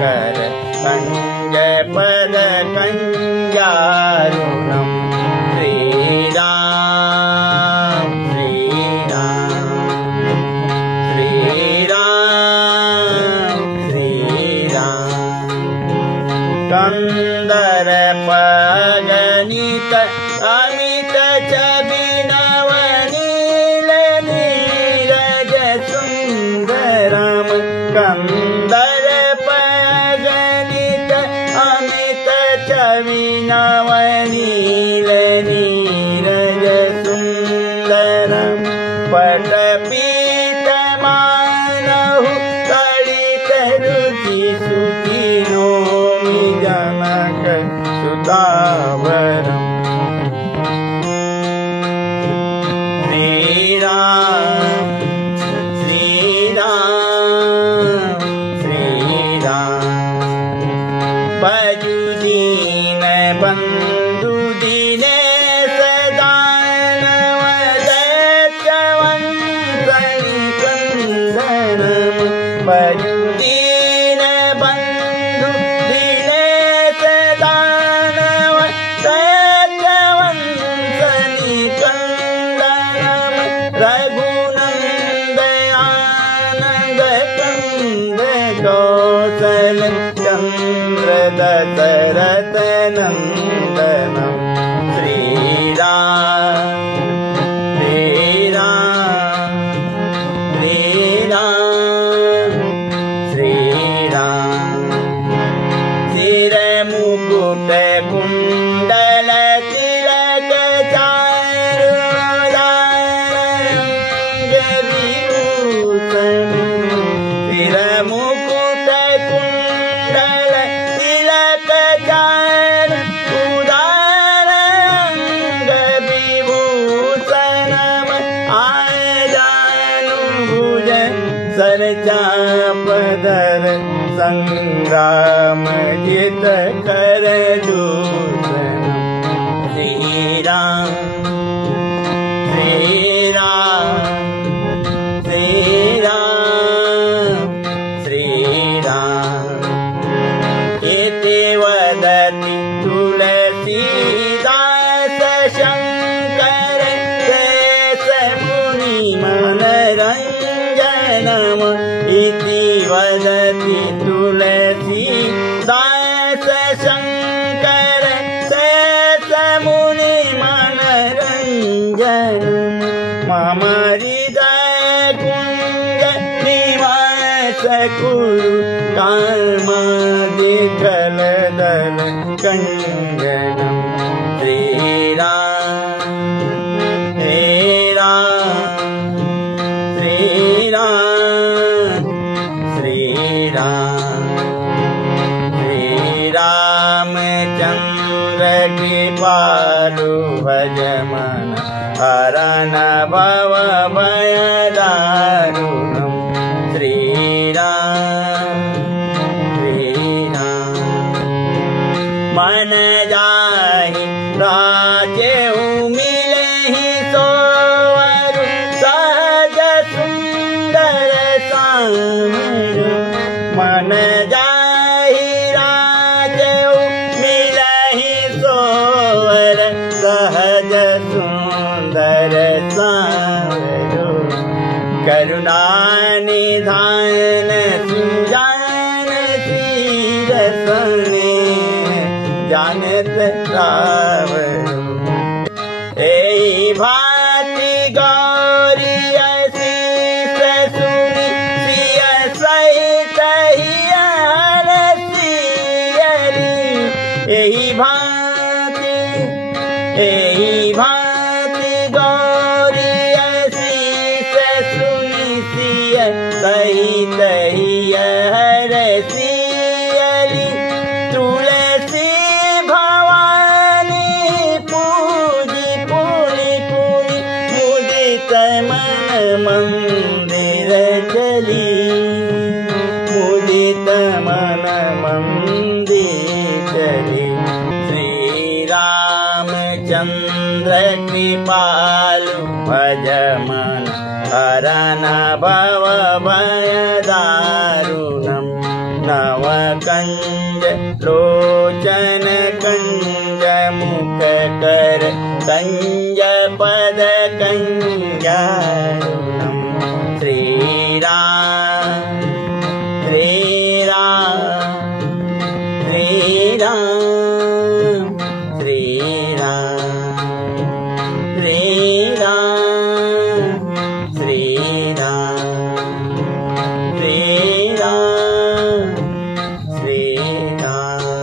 कर कंज पद कंजारुणम श्री राम श्री राम श्री राम श्री राम कंदर पगनित अमित छवि नवनील नीरज सुंदरम कंदर पगनित अमित छवि नवनील नीरज सुंदरम पटपीत मानहु कलित रुचि सुखिनो जनक सुदावरम श्री राम श्री राम श्री राम भजु दीन बंधु दीने सदानव दैत्यवंशं कंदरम भजु दीन बंधु दीने सदानव दैत्यवंशं कंदरम रघुनंदन कंद कौशल चंद्र दशरथ नंदनम श्री राम श्री राम श्री राम श्री राम सिर मुकुट कुंडल तिलक चारुदारंग विभूषण सिर मुकुट कुंडल तिलक चारुदारंग विभूषणम आजानुभुज सरचापधर संग्राम जित कर दूषण श्री राम श्री राम श्री राम श्री राम इति वदति तुलसीदास शंकर शेष मुनि मनरंजनम इति वदति तुलसीदास शंकर शेष मुनि मनरंजनम मम हृदय कुंज निवास कुरु कामादिकल दल कंजनम श्री राम श्री राम श्री राम श्री राम श्री रामचंद्र कृपालु भज मन हरन भव भय दारुणम श्री राम श्री राम मन जाहि राजेहु मिलहि सोवरु सहज सुंदर सामरु मन जाहि राजेहु मिलहि सोवर सहज सुंदर सामरु करुणा निधान सुजान तीर सने जानत रावरु एहि भांति गौरी असीस सुनि सिय सहित हियर सियरी एहि भांति गौरी असीस सुनि सिय सहित हियर सियरी तुलसी भवानी पूजी पुनि पुनि मुदित मन मंदिर चली मुदित मन मंदिर चली श्री रामचंद्र कृपालु भज मन हरन भव भय दारुणम नव कंज लोचन कंज मुख कर कंज पद कंजारुणम श्री राम श्री राम श्री राम श्री राम श्री राम